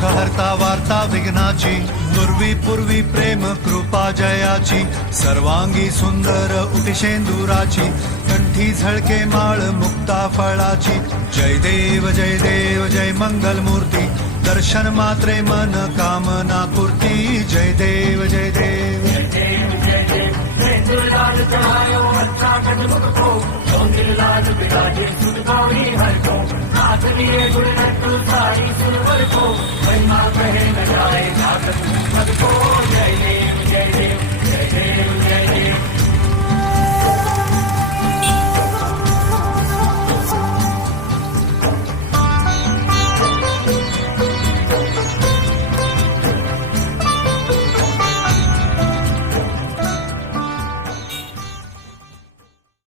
दुःख हरता वार्ता विघ्नाची, पूर्वी पूर्वी प्रेम कृपा जयाची, सर्वांगी सुंदर उटिशेंदुराची, कंठी झळके माळ मुक्ता फळाची. जय देव जय मंगल मूर्ती, दर्शन मात्रे मन कामना पूर्ती. जय देव जय देव जय